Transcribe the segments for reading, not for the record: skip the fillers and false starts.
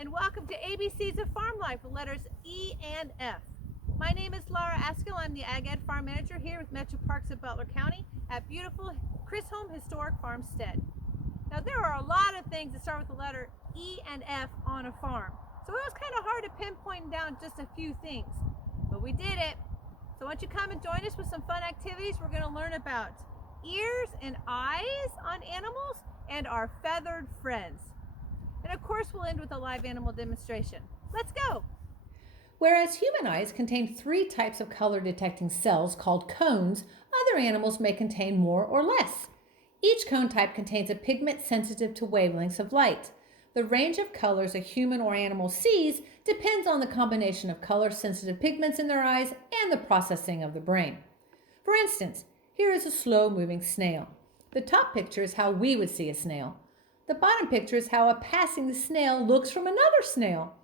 and welcome to ABCs of Farm Life with letters E and F. My name is Laura Askill. I'm the Ag Ed Farm Manager here with Metro Parks of Butler County at beautiful Chisholm Historic Farmstead. Now there are a lot of things that start with the letter E and F on a farm, so it was kind of hard to pinpoint down just a few things, but we did it. So why don't you come and join us with some fun activities. We're going to learn about ears and eyes on animals and our feathered friends. And of course, we'll end with a live animal demonstration. Let's go! Whereas human eyes contain 3 types of color detecting cells called cones, other animals may contain more or less. Each cone type contains a pigment sensitive to wavelengths of light. The range of colors a human or animal sees depends on the combination of color-sensitive pigments in their eyes and the processing of the brain. For instance, here is a slow-moving snail. The top picture is how we would see a snail. The bottom picture is how a passing snail looks from another snail.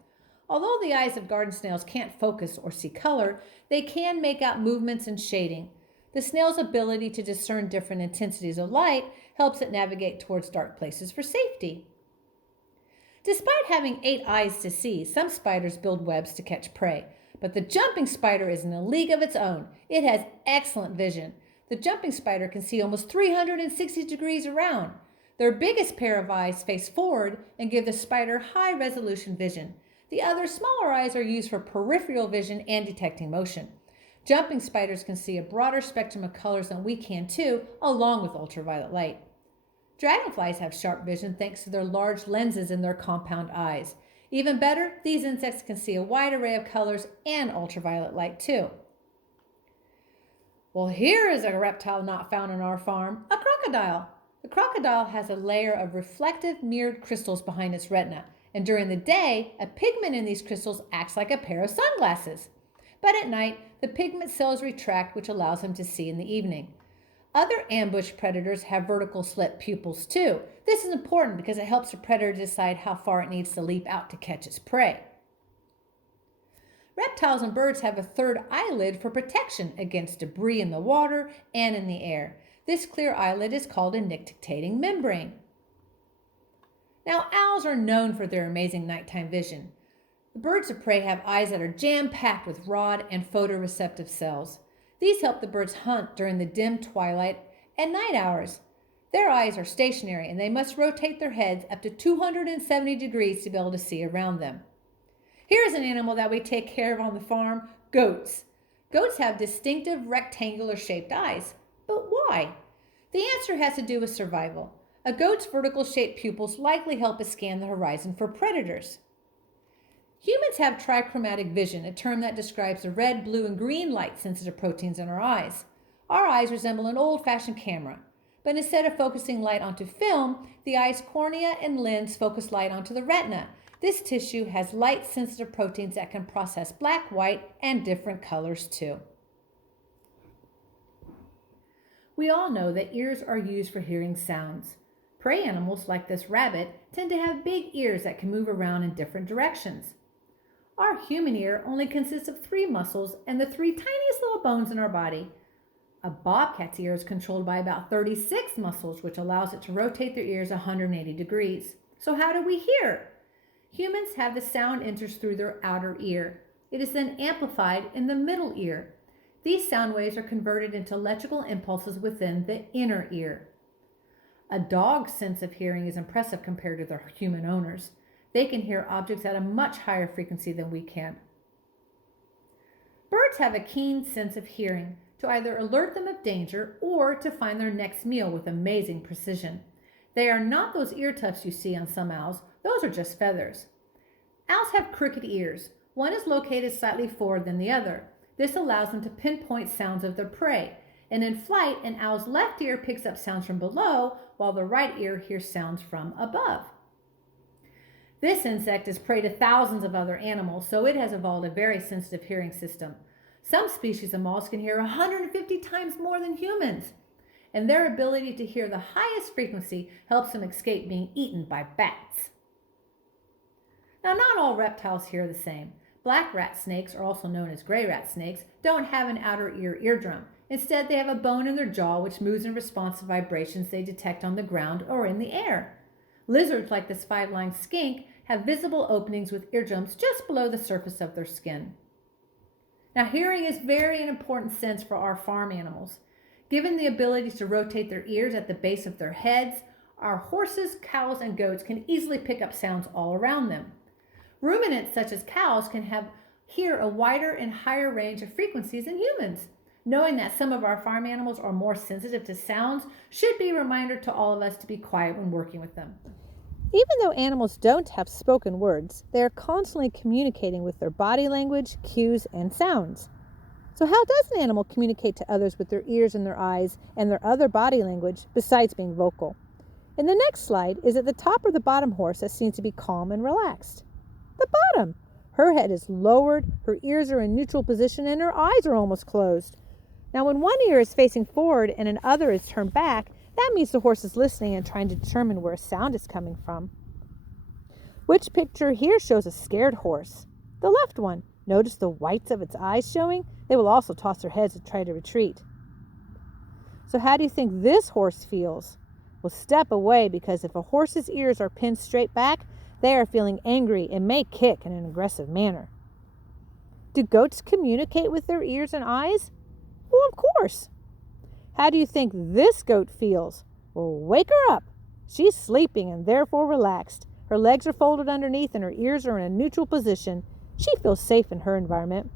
Although the eyes of garden snails can't focus or see color, they can make out movements and shading. The snail's ability to discern different intensities of light helps it navigate towards dark places for safety. Despite having 8 eyes to see, some spiders build webs to catch prey. But the jumping spider is in a league of its own. It has excellent vision. The jumping spider can see almost 360 degrees around. Their biggest pair of eyes face forward and give the spider high-resolution vision. The other smaller eyes are used for peripheral vision and detecting motion. Jumping spiders can see a broader spectrum of colors than we can too, along with ultraviolet light. Dragonflies have sharp vision thanks to their large lenses in their compound eyes. Even better, these insects can see a wide array of colors and ultraviolet light too. Well, here is a reptile not found on our farm, a crocodile. The crocodile has a layer of reflective mirrored crystals behind its retina, and during the day, a pigment in these crystals acts like a pair of sunglasses. But at night, the pigment cells retract, which allows him to see in the evening. Other ambush predators have vertical slit pupils too. This is important because it helps the predator decide how far it needs to leap out to catch its prey. Reptiles and birds have a third eyelid for protection against debris in the water and in the air. This clear eyelid is called a nictitating membrane. Now, owls are known for their amazing nighttime vision. The birds of prey have eyes that are jam-packed with rod and photoreceptive cells. These help the birds hunt during the dim twilight and night hours. Their eyes are stationary and they must rotate their heads up to 270 degrees to be able to see around them. Here's an animal that we take care of on the farm, goats. Goats have distinctive rectangular shaped eyes. But why? The answer has to do with survival. A goat's vertical shaped pupils likely help it scan the horizon for predators. Humans have trichromatic vision, a term that describes the red, blue, and green light-sensitive proteins in our eyes. Our eyes resemble an old-fashioned camera, but instead of focusing light onto film, the eye's cornea and lens focus light onto the retina. This tissue has light-sensitive proteins that can process black, white, and different colors too. We all know that ears are used for hearing sounds. Prey animals, like this rabbit, tend to have big ears that can move around in different directions. Our human ear only consists of 3 muscles and the 3 tiniest little bones in our body. A bobcat's ear is controlled by about 36 muscles, which allows it to rotate their ears 180 degrees. So how do we hear? Humans have the sound enters through their outer ear. It is then amplified in the middle ear. These sound waves are converted into electrical impulses within the inner ear. A dog's sense of hearing is impressive compared to their human owners. They can hear objects at a much higher frequency than we can. Birds have a keen sense of hearing to either alert them of danger or to find their next meal with amazing precision. They are not those ear tufts you see on some owls. Those are just feathers. Owls have crooked ears. One is located slightly forward than the other. This allows them to pinpoint sounds of their prey. And in flight, an owl's left ear picks up sounds from below, while the right ear hears sounds from above. This insect is prey to thousands of other animals, so it has evolved a very sensitive hearing system. Some species of moths can hear 150 times more than humans, and their ability to hear the highest frequency helps them escape being eaten by bats. Now, not all reptiles hear the same. Black rat snakes, or also known as gray rat snakes, don't have an outer ear eardrum. Instead, they have a bone in their jaw which moves in response to vibrations they detect on the ground or in the air. Lizards like this 5-lined skink have visible openings with eardrums just below the surface of their skin. Now, hearing is very an important sense for our farm animals. Given the ability to rotate their ears at the base of their heads, our horses, cows, and goats can easily pick up sounds all around them. Ruminants such as cows can hear a wider and higher range of frequencies than humans. Knowing that some of our farm animals are more sensitive to sounds should be a reminder to all of us to be quiet when working with them. Even though animals don't have spoken words, they are constantly communicating with their body language, cues, and sounds. So how does an animal communicate to others with their ears and their eyes and their other body language besides being vocal? In the next slide is at the top or the bottom horse that seems to be calm and relaxed. The bottom. Her head is lowered, her ears are in neutral position, and her eyes are almost closed. Now when one ear is facing forward and another is turned back, that means the horse is listening and trying to determine where a sound is coming from. Which picture here shows a scared horse? The left one. Notice the whites of its eyes showing? They will also toss their heads and try to retreat. So how do you think this horse feels? Well, step away, because if a horse's ears are pinned straight back, they are feeling angry and may kick in an aggressive manner. Do goats communicate with their ears and eyes? Well, of course. How do you think this goat feels? Well, wake her up. She's sleeping and therefore relaxed. Her legs are folded underneath and her ears are in a neutral position. She feels safe in her environment.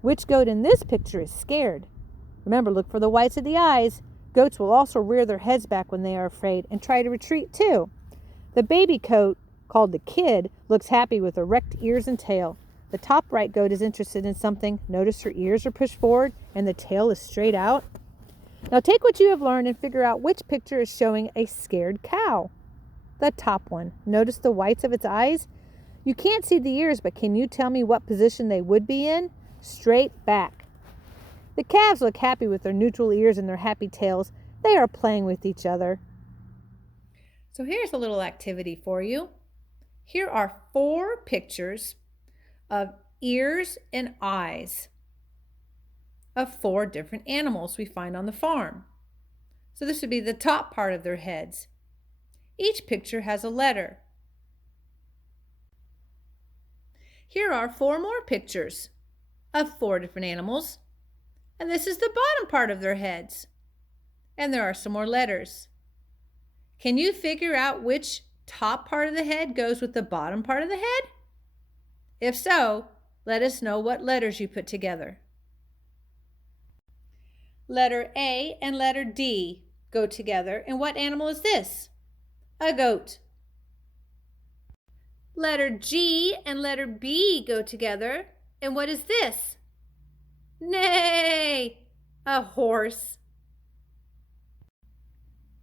Which goat in this picture is scared? Remember, look for the whites of the eyes. Goats will also rear their heads back when they are afraid and try to retreat too. The baby goat, called the kid, looks happy with erect ears and tail. The top right goat is interested in something. Notice her ears are pushed forward and the tail is straight out. Now take what you have learned and figure out which picture is showing a scared cow. The top one. Notice the whites of its eyes? You can't see the ears, but can you tell me what position they would be in? Straight back. The calves look happy with their neutral ears and their happy tails. They are playing with each other. So here's a little activity for you. Here are 4 pictures of ears and eyes of 4 different animals we find on the farm. So this would be the top part of their heads. Each picture has a letter. Here are 4 more pictures of 4 different animals. And this is the bottom part of their heads. And there are some more letters. Can you figure out which top part of the head goes with the bottom part of the head? If so, let us know what letters you put together. Letter A and letter D go together. And what animal is this? A goat. Letter G and letter B go together. And what is this? Nay, a horse.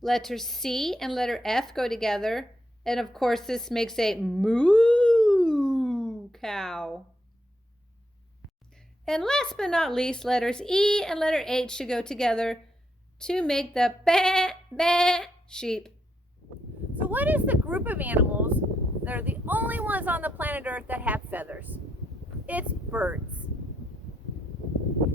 Letter C and letter F go together. And of course, this makes a moo cow. And last but not least, letters E and letter H should go together to make the bah, bah sheep. So what is the group of animals that are the only ones on the planet Earth that have feathers? It's birds.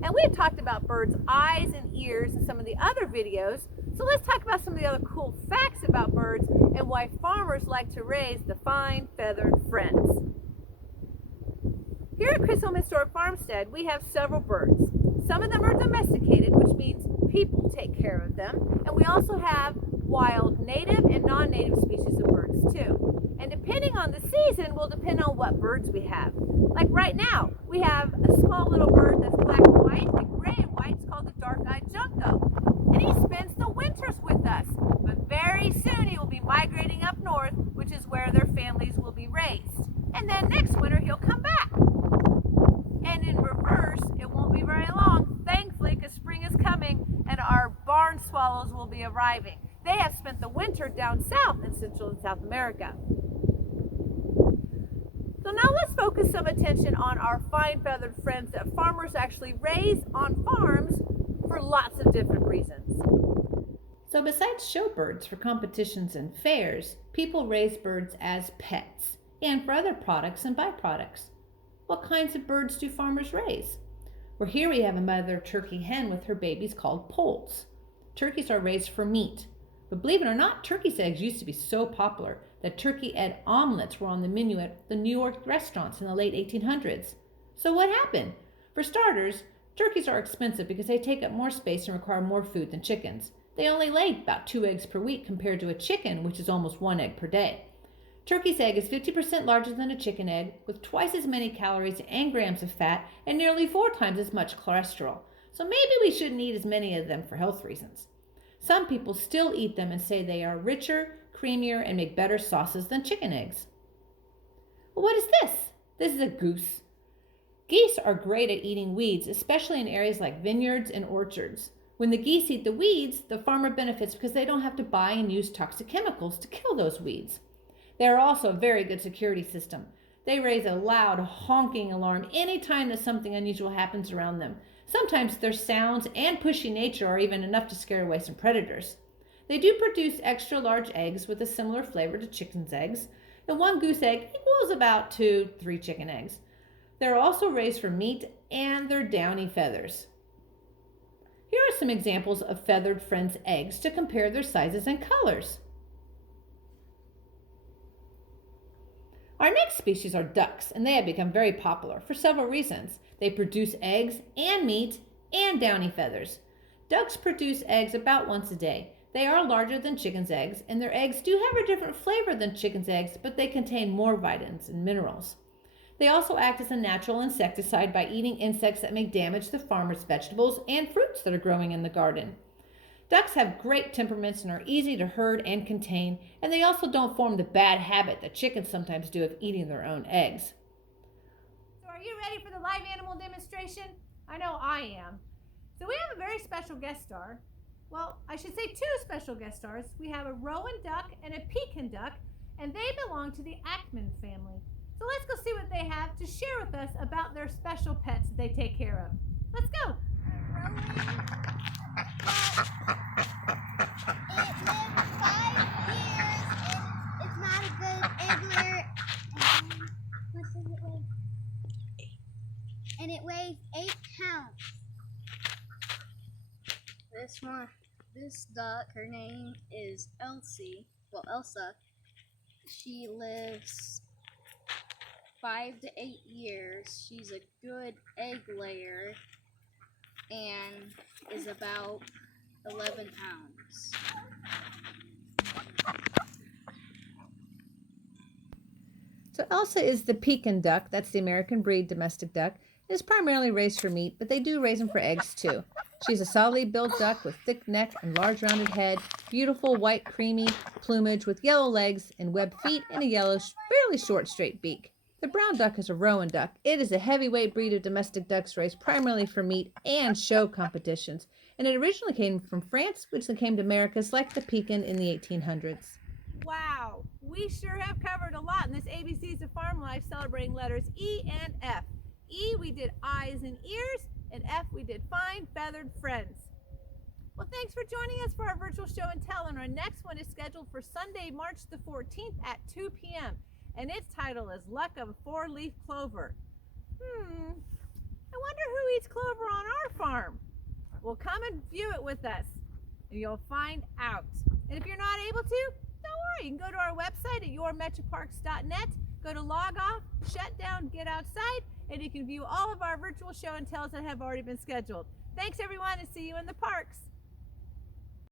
And we've talked about birds' eyes and ears in some of the other videos. So let's talk about some of the other cool facts about birds and why farmers like to raise the fine feathered friends. Here at Chris Home Historic Farmstead, we have several birds. Some of them are domesticated, which means people take care of them. And we also have wild native and non-native species of birds too. And depending on the season will depend on what birds we have. Like right now, we have a small little bird that's black and white, and gray and white. It's called the dark-eyed junco. And he spends the winters with us. But very soon he will be migrating up north, which is where their families will be raised. And then next winter he'll come back. And in reverse, it won't be very long, thankfully, because spring is coming and our barn swallows will be arriving. They have spent the winter down south in Central and South America. So now let's focus some attention on our fine feathered friends that farmers actually raise on farms for lots of different reasons. So besides show birds for competitions and fairs, people raise birds as pets and for other products and byproducts. What kinds of birds do farmers raise? Well, here we have a mother turkey hen with her babies called poults. Turkeys are raised for meat. But believe it or not, turkey's eggs used to be so popular that turkey egg omelets were on the menu at the New York restaurants in the late 1800s. So what happened? For starters, turkeys are expensive because they take up more space and require more food than chickens. They only lay about 2 eggs per week compared to a chicken, which is almost 1 egg per day. Turkey's egg is 50% larger than a chicken egg, with twice as many calories and grams of fat and nearly 4 times as much cholesterol. So maybe we shouldn't eat as many of them for health reasons. Some people still eat them and say they are richer, creamier, and make better sauces than chicken eggs. Well, what is this? This is a goose. Geese are great at eating weeds, especially in areas like vineyards and orchards. When the geese eat the weeds, the farmer benefits because they don't have to buy and use toxic chemicals to kill those weeds. They are also a very good security system. They raise a loud honking alarm anytime that something unusual happens around them. Sometimes their sounds and pushy nature are even enough to scare away some predators. They do produce extra large eggs with a similar flavor to chicken's eggs, and 1 goose egg equals about 2-3 chicken eggs. They're also raised for meat and their downy feathers. Here are some examples of feathered friends' eggs to compare their sizes and colors. Our next species are ducks, and they have become very popular for several reasons. They produce eggs and meat and downy feathers. Ducks produce eggs about once a day. They are larger than chicken's eggs, and their eggs do have a different flavor than chicken's eggs, but they contain more vitamins and minerals. They also act as a natural insecticide by eating insects that may damage the farmer's vegetables and fruits that are growing in the garden. Ducks have great temperaments and are easy to herd and contain, and they also don't form the bad habit that chickens sometimes do of eating their own eggs. So are you ready for the live animal demonstration? I know I am. So we have a very special guest star. Well, I should say 2 special guest stars. We have a rowan duck and a Pekin duck, and they belong to the Ackman family. So let's go see what they have to share with us about their special pets that they take care of. Let's go. And it weighs 8 pounds. This duck, her name is Elsa. She lives 5 to 8 years. She's a good egg layer and is about 11 pounds. So Elsa is the Pekin duck, that's the American breed domestic duck. It is primarily raised for meat, but they do raise them for eggs too. She's a solidly built duck with thick neck and large rounded head, beautiful white creamy plumage with yellow legs and webbed feet and a yellow, fairly short straight beak. The brown duck is a rowan duck. It is a heavyweight breed of domestic ducks raised primarily for meat and show competitions, and it originally came from France, which then came to Americas like the Pekin in the 1800s. Wow, we sure have covered a lot in this ABCs of Farm Life celebrating letters E and F. E, we did eyes and ears, and F, we did fine feathered friends. Well, thanks for joining us for our virtual show and tell, and our next one is scheduled for Sunday, March the 14th at 2 p.m., and its title is Luck of a 4-Leaf Clover. I wonder who eats clover on our farm. Well, come and view it with us, and you'll find out. And if you're not able to, don't worry. You can go to our website at yourmetroparks.net, go to log off, shut down, get outside, and you can view all of our virtual show and tells that have already been scheduled. Thanks, everyone, and see you in the parks.